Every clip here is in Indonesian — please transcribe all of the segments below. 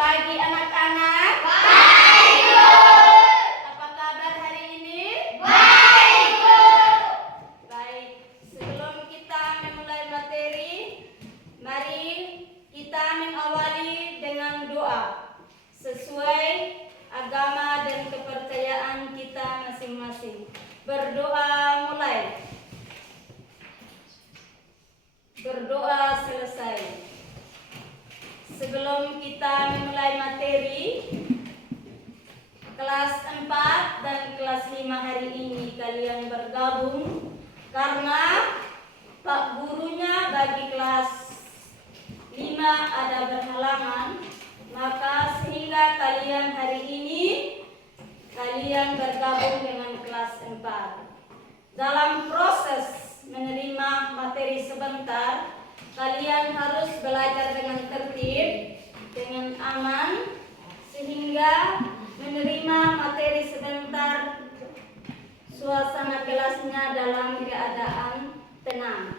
pagi anak-anak. Baik, Bu. Apa kabar hari ini? Baik, Bu. Baik, sebelum kita memulai materi, mari kita mengawali dengan doa sesuai agama dan kepercayaan kita masing-masing. Berdoa mulai. Berdoa selesai. Sebelum kita memulai materi, kelas 4 dan kelas 5 hari ini kalian bergabung karena Pak gurunya bagi kelas 5 ada berhalangan, maka sehingga kalian hari ini kalian bergabung dengan kelas 4. Dalam proses menerima materi sebentar, kalian harus belajar dengan tertib, dengan aman, sehingga menerima materi sebentar suasana kelasnya dalam keadaan tenang.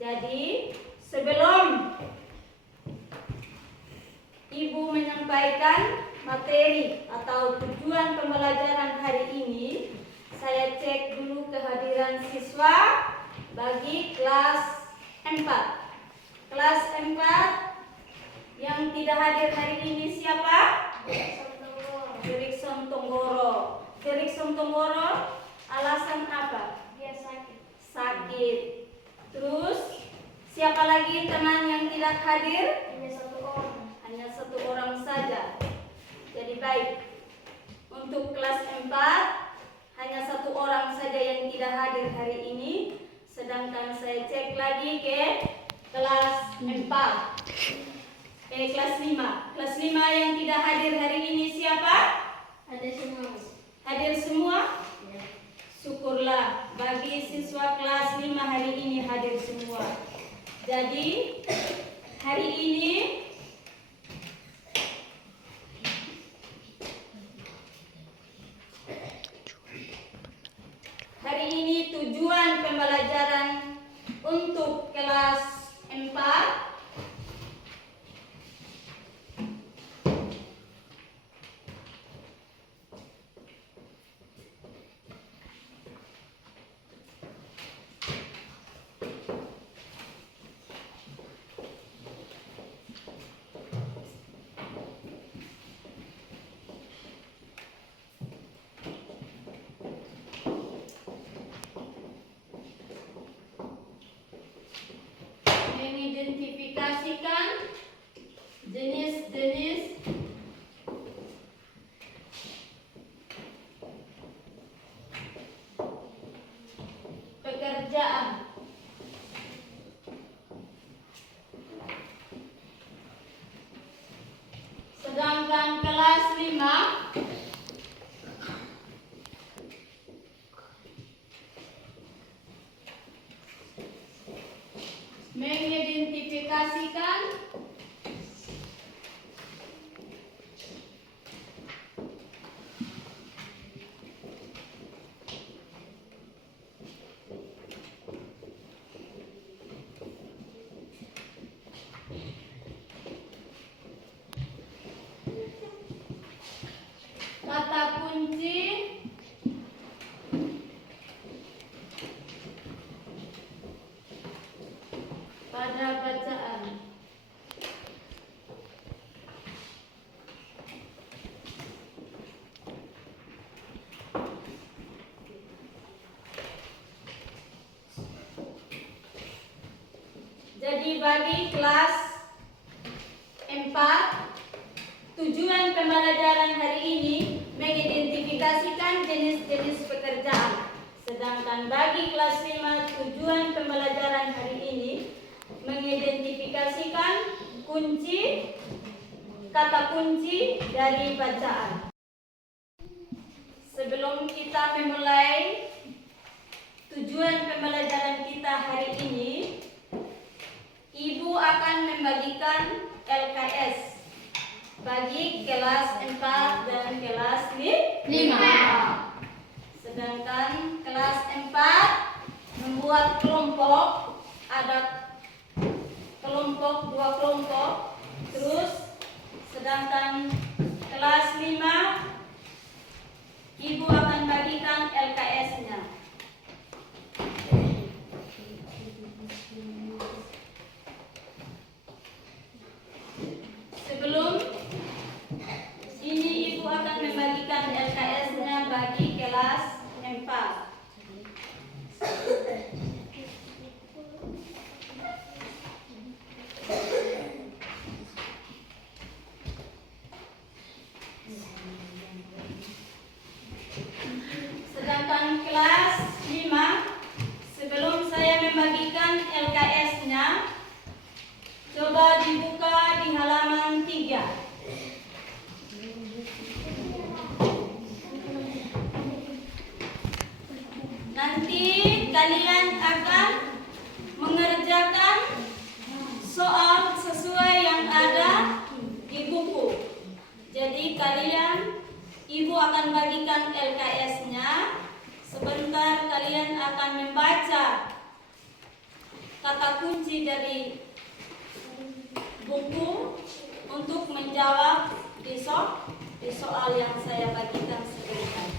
Jadi, sebelum Ibu menyampaikan materi atau tujuan pembelajaran hari ini, saya cek dulu kehadiran siswa bagi kelas 4. Kelas 4 yang tidak hadir hari ini siapa? Jerikson Tonggoro. Jerikson Tonggoro alasan apa? Dia sakit. Sakit. Terus siapa lagi teman yang tidak hadir? Hanya satu orang. Hanya satu orang saja. Jadi baik. Untuk kelas 4 hanya satu orang saja yang tidak hadir hari ini. Sedangkan saya cek lagi ke kelas 4. Kelas 5. Kelas 5 yang tidak hadir hari ini siapa? Ada semua. Hadir semua? Ya. Syukurlah bagi siswa kelas 5 hari ini hadir semua. Jadi hari ini tujuan pembelajaran untuk kelas 4 mengidentifikasikan jenis-jenis pekerjaan. Sedangkan kelas 5 mengidentifikasikan kata kunci pada bacaan. Jadi bagi kelas 4, tujuan pembelajaran hari ini mengidentifikasikan jenis-jenis pekerjaan. Sedangkan bagi kelas 5, tujuan pembelajaran hari ini mengidentifikasikan kata kunci dari bacaan. Sebelum kita memulai tujuan pembelajaran kita hari ini, Ibu akan membagikan LKS bagi kelas 4 dan kelas 5. Sedangkan kelas 4 membuat kelompok, ada kelompok 2 kelompok. Terus sedangkan Ibu akan bagikan LKS-nya. Sebentar kalian akan membaca kata kunci dari buku untuk menjawab di soal yang saya bagikan sebentar.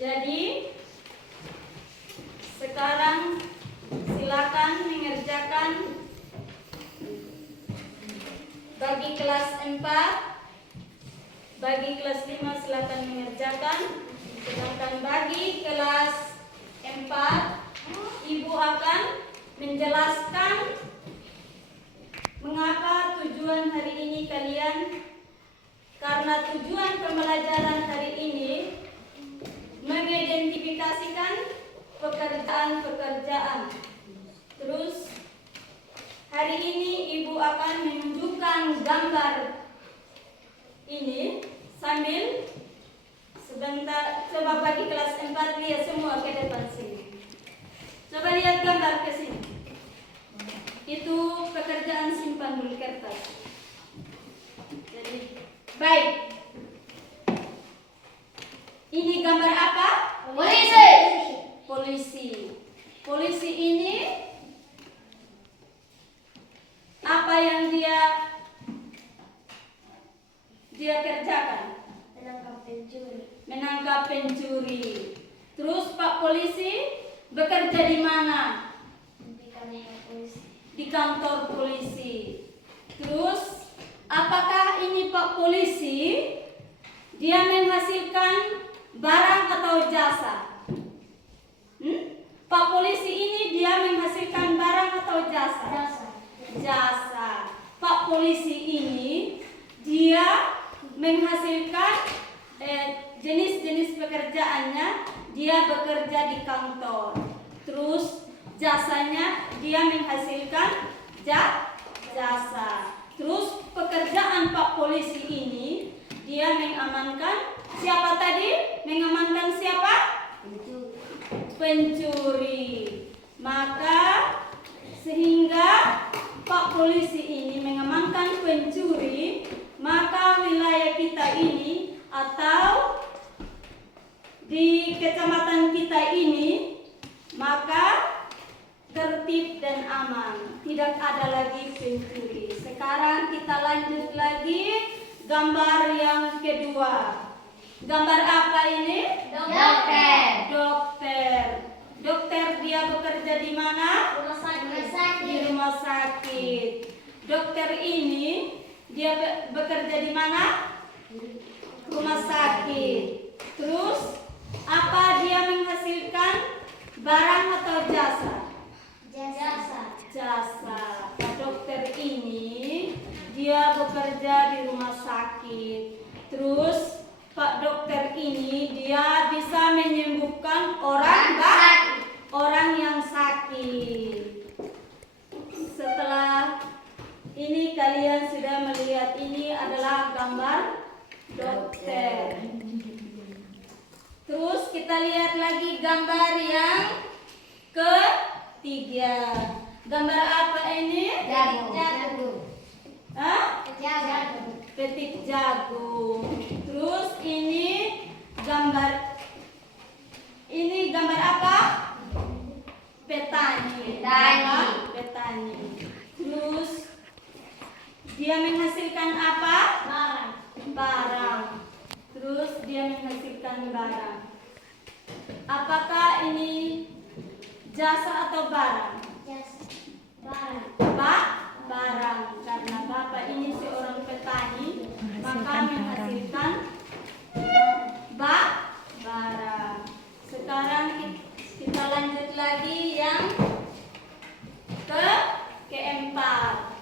Jadi sekarang silakan mengerjakan bagi kelas 4, bagi kelas 5 silakan mengerjakan. Sedangkan bagi kelas 4 Ibu akan menjelaskan mengapa tujuan hari ini kalian, karena tujuan pembelajaran hari ini mengidentifikasikan pekerjaan-pekerjaan. Terus hari ini Ibu akan menunjukkan gambar ini sambil sebentar. Coba bagi kelas 4 lihat semua ke depan sini. Coba lihat gambar ke sini. Itu pekerjaan simpan dulu kertas. Jadi baik. Ini gambar apa? Polisi. Polisi. Polisi ini apa yang dia kerjakan? Menangkap pencuri. Menangkap pencuri. Terus Pak Polisi bekerja di mana? Di kantor polisi. Di kantor polisi. Terus apakah ini Pak Polisi dia menghasilkan barang atau jasa? Pak Polisi ini dia menghasilkan barang atau jasa? Jasa. Jasa. Pak Polisi ini dia menghasilkan jenis-jenis pekerjaannya, dia bekerja di kantor. Terus jasanya dia menghasilkan jasa. Terus pekerjaan Pak Polisi ini dia mengamankan siapa tadi? Mengamankan siapa? Pencuri. Maka sehingga Pak Polisi ini mengamankan pencuri, maka wilayah kita ini atau di kecamatan kita ini maka tertib dan aman, tidak ada lagi pencuri. Sekarang kita lanjut lagi gambar yang kedua. Gambar apa ini? Dokter. Dokter. Dokter dia bekerja di mana? Rumah sakit. Di rumah sakit. Dokter ini dia bekerja di mana? Rumah sakit. Terus apa dia menghasilkan barang atau jasa? Jasa. Jasa. Pak dokter ini dia bekerja di rumah sakit. Terus Pak dokter ini dia bisa menyembuhkan orang yang sakit. Setelah ini kalian sudah melihat ini adalah gambar dokter. Terus kita lihat lagi gambar yang ketiga. Gambar apa ini? Jagung. Hah? Jagung. Petik jagung. Terus ini gambar apa? Petani. Petani. Terus dia menghasilkan apa? Barang. Terus dia menghasilkan barang. Apakah ini jasa atau barang? Barang. Karena Bapak ini seorang petani, maka menghasilkan barang. Sekarang kita lanjut lagi yang keempat.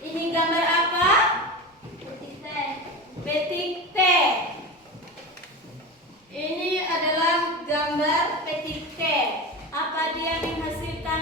Ini gambar apa? Petik teh. Ini adalah gambar petik teh. Apa dia menghasilkan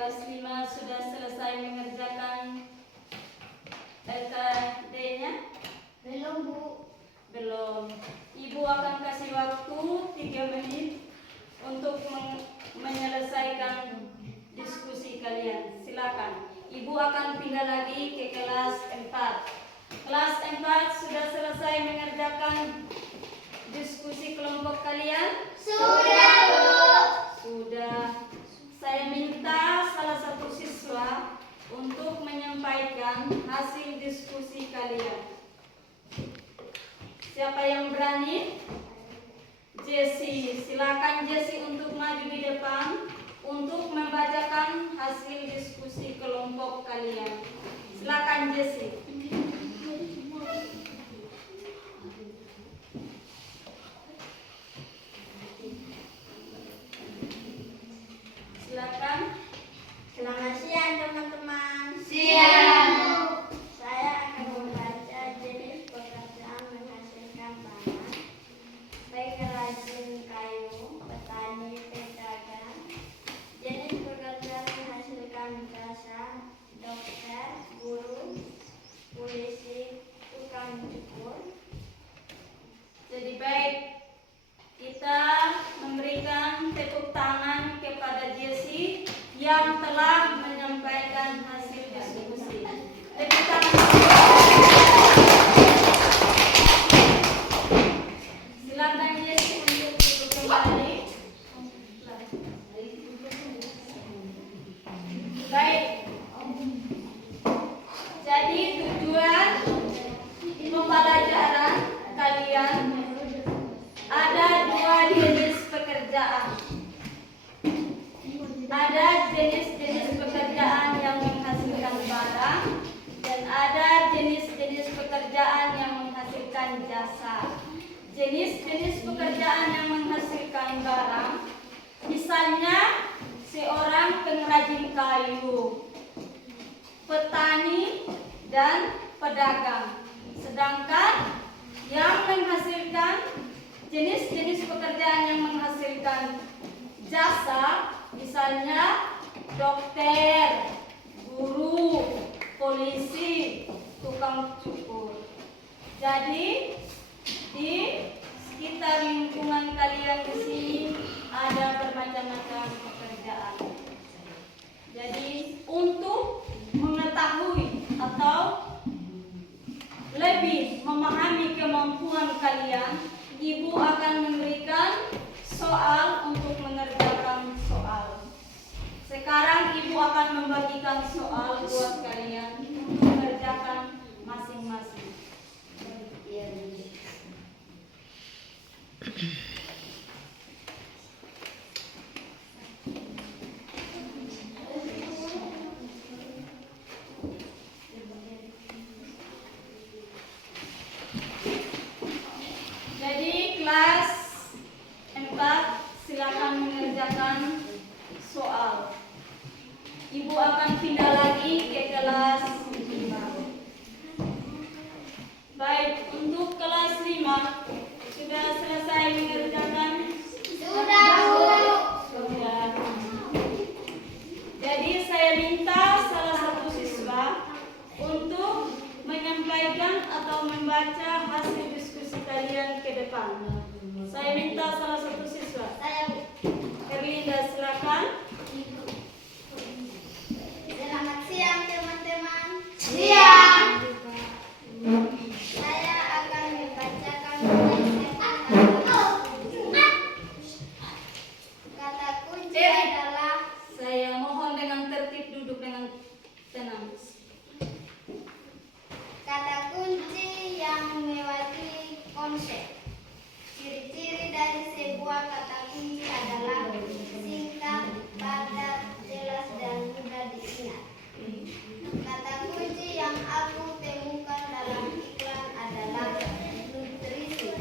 kelas 5 sudah selesai mengerjakan LKD-nya? Belum, Bu. Belum. Ibu akan kasih waktu 3 menit untuk menyelesaikan diskusi kalian. Silakan. Ibu akan pindah lagi ke kelas 4. Kelas 4 sudah selesai mengerjakan diskusi kelompok kalian? Sudah, Bu. Sudah. Saya minta salah satu siswa untuk menyampaikan hasil diskusi kalian. Siapa yang berani? Jessie, silakan Jessie untuk maju di depan untuk membacakan hasil diskusi kelompok kalian. Silakan Jessie. Silakan. Selamat siang teman-teman. Siang. Saya akan membaca jenis pekerjaan menghasilkan barang, baik perajin kayu, petani, pedagang. Jenis pekerjaan menghasilkan jasa, dokter, guru, polisi, tukang cukur. Jadi baik, kita memberikan tepuk tangan kepada Jessie yang telah menyampaikan hasil diskusi. Tepuk tangan. Silakan Jessie untuk duduk kembali. Baik. Jadi tujuan pembelajaran kalian ada 2 jenis pekerjaan. Ada jenis-jenis pekerjaan yang menghasilkan barang dan ada jenis-jenis pekerjaan yang menghasilkan jasa. Jenis-jenis pekerjaan yang menghasilkan barang, misalnya seorang pengrajin kayu, petani, dan pedagang. Sedangkan yang menghasilkan jenis-jenis pekerjaan yang menghasilkan jasa, misalnya dokter, guru, polisi, tukang cukur. Jadi di sekitar lingkungan kalian di sini ada bermacam-macam pekerjaan. Jadi untuk mengetahui atau lebih memahami kemampuan kalian, Ibu akan memberikan soal untuk mengerjakan soal. Sekarang Ibu akan membagikan soal buat kalian untuk mengerjakan masing-masing. Jadi kelas 4 silakan mengerjakan soal. Ibu akan pindah lagi ke kelas 5. Baik, untuk kelas 5 sudah selesai mengerjakan? Sudah, Bu. Sudah. Jadi saya minta salah satu siswa untuk menyampaikan atau membaca hasil diskusi kalian ke depan. Saya minta salah satu siswa. Saya, Bu. Erlinda, silakan. Selamat siang teman-teman. Siang. Saya akan membacakan kata kunci adalah Saya mohon dengan tertib duduk dengan tenang. kata kunci yang mewakili konsep. Ciri-ciri dari sebuah kata kunci adalah singkat, padat, jelas, dan mudah diingat. Kata kunci yang aku temukan dalam iklan adalah nutrisi.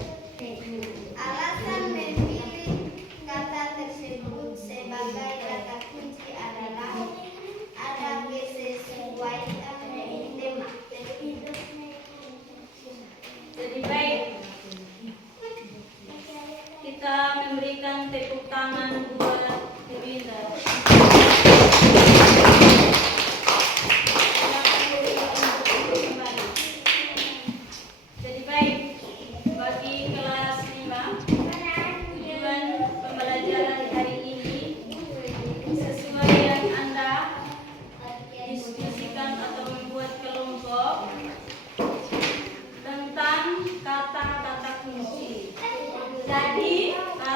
Alasan memilih kata tersebut sebagai kata kunci adalah ada kesesuaian tema. Jadi baik, kita memberikan tepuk tangan buat Erlinda.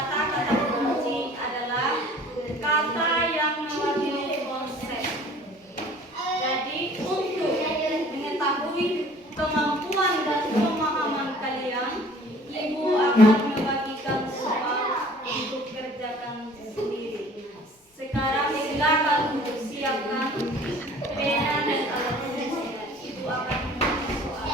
kata-kata kunci adalah kata yang mewakili konsep. Jadi untuk mengetahui kemampuan dan pemahaman kalian, Ibu akan membagikan soal untuk kerjakan sendiri. Sekarang silakan untuk siapkan pena dan alat tulis. Ibu akan membagikan soal.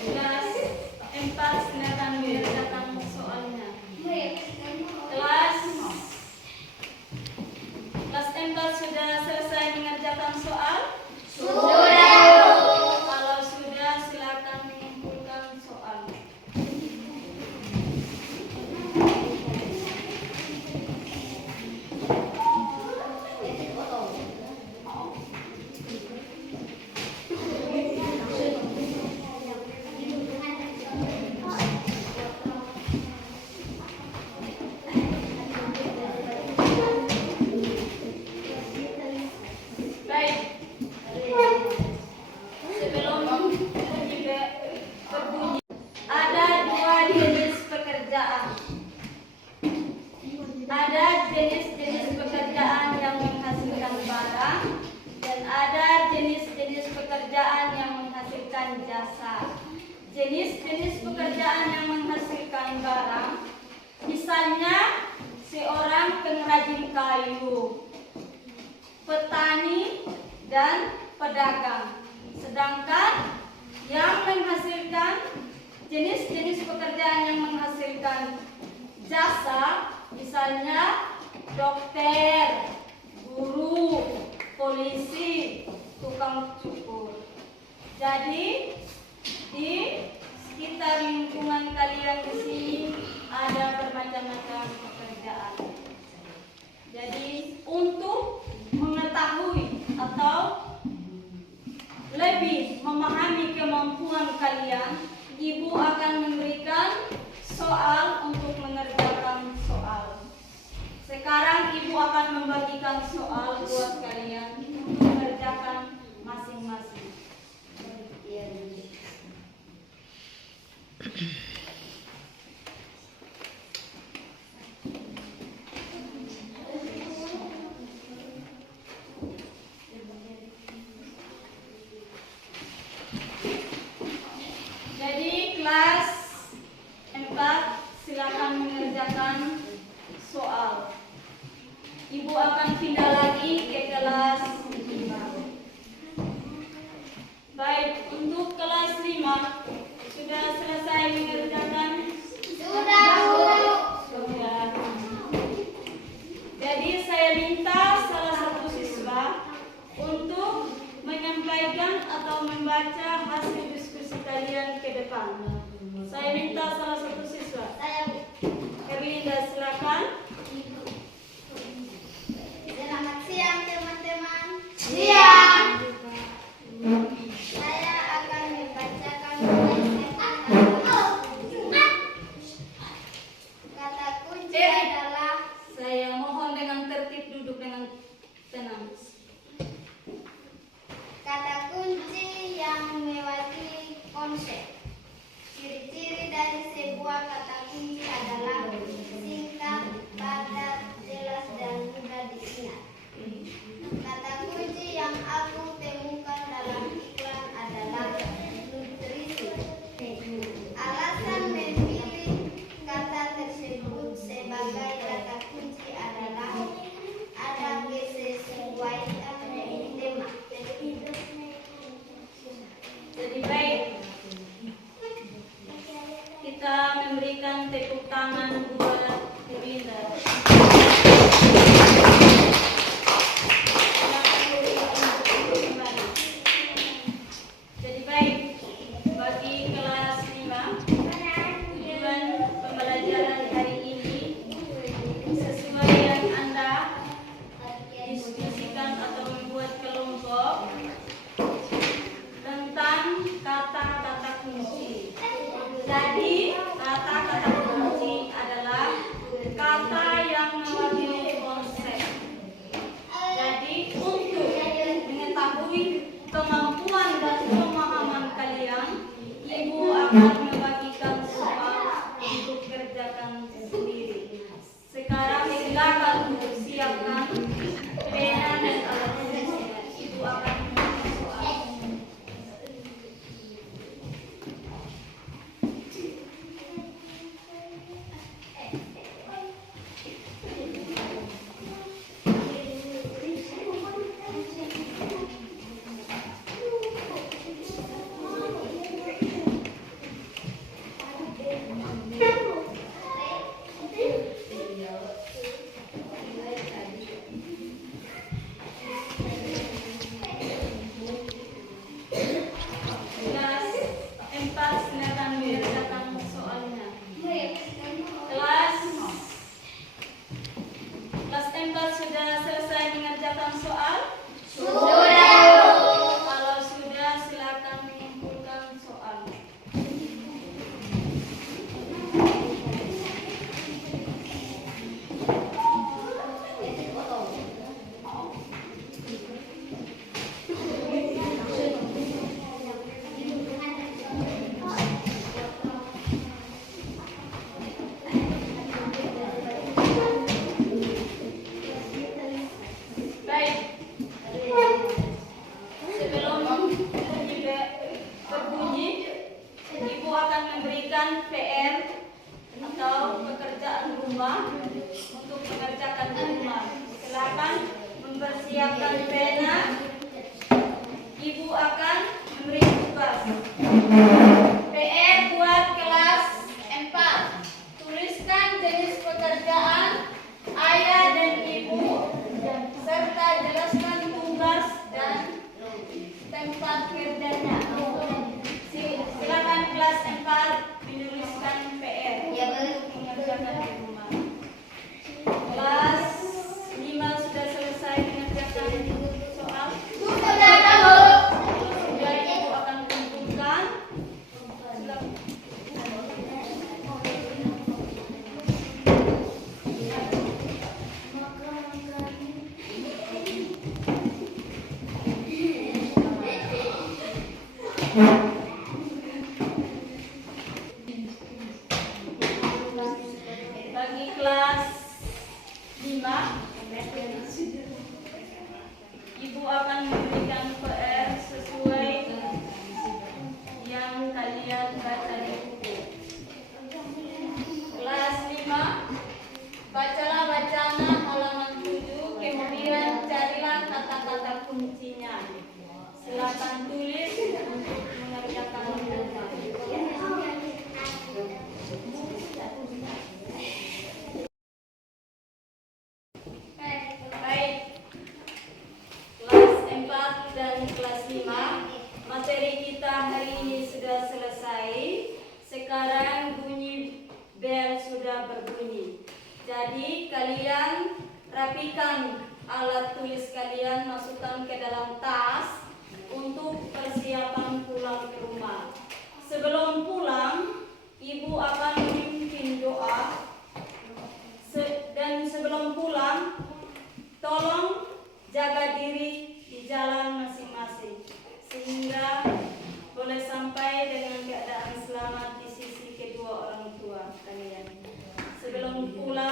Kelas 4 silakan mengerjakan soalnya. Kelas 4 sudah selesai mengerjakan soal? Kalau sudah, silakan mengumpulkan soal. Baik. Sebelum berbunyi, ada dua jenis pekerjaan. Ada jenis-jenis pekerjaan yang menghasilkan barang dan ada jenis-jenis pekerjaan yang menghasilkan jasa. Jenis-jenis pekerjaan yang menghasilkan barang, misalnya seorang pengrajin kayu, petani, dan pedagang. Sedangkan yang menghasilkan jenis-jenis pekerjaan yang menghasilkan jasa, misalnya dokter, guru, polisi, tukang cukur. Jadi di sekitar lingkungan kalian di sini ada bermacam-macam pekerjaan. Jadi untuk mengetahui atau lebih memahami kemampuan kalian, Ibu akan memberikan soal untuk mengerjakan soal. Sekarang Ibu akan membagikan soal buat kalian untuk mengerjakan masing-masing. Jadi kelas 4 silakan mengerjakan soal. Ibu akan pindah lagi ke kelas 5. Baik, untuk kelas 5 sudah selesai mengerjakan? Sudah. Jadi saya minta salah satu siswa untuk menyampaikan atau membaca hasil diskusi kalian ke depan. Saya minta salah satu siswa. Erlinda, silakan. mengumpulkan soal? Sudah, Bu. Kalau sudah, silakan mengumpulkan soal. Baik. Sebelum berbunyi, Ibu akan memberikan PR atau pekerjaan rumah untuk mengerjakan di rumah. Silakan mempersiapkan pena. Ibu akan memberi tugas. PR buat kelas 4. Tuliskan jenis pekerjaan ayah dan ibu serta jelaskan tugas dan tempat kerjanya. Silakan kelas 4 menuliskan PR untuk mengerjakan di rumah. Kelas 5 sudah selesai mengerjakan soal. Sudah, Bu. Sudah, Ibu akan kumpulkan. Bagi kelas 5, Ibu akan memberikan PR sesuai yang kalian baca di buku. Kelas 5, bacalah bacaan halaman 7, kemudian carilah kata-kata kuncinya. Silakan tulis untuk mengerjakan di rumah. Baik, kelas 4 dan kelas 5, materi kita hari ini sudah selesai. Sekarang bunyi bel sudah berbunyi. Jadi kalian rapikan alat tulis kalian, masukkan ke dalam tas untuk persiapan pulang ke rumah. Sebelum pulang, Ibu akan memimpin doa. Dan sebelum pulang, tolong jaga diri di jalan masing-masing sehingga boleh sampai dengan keadaan selamat di sisi kedua orang tua kalian. Sebelum pulang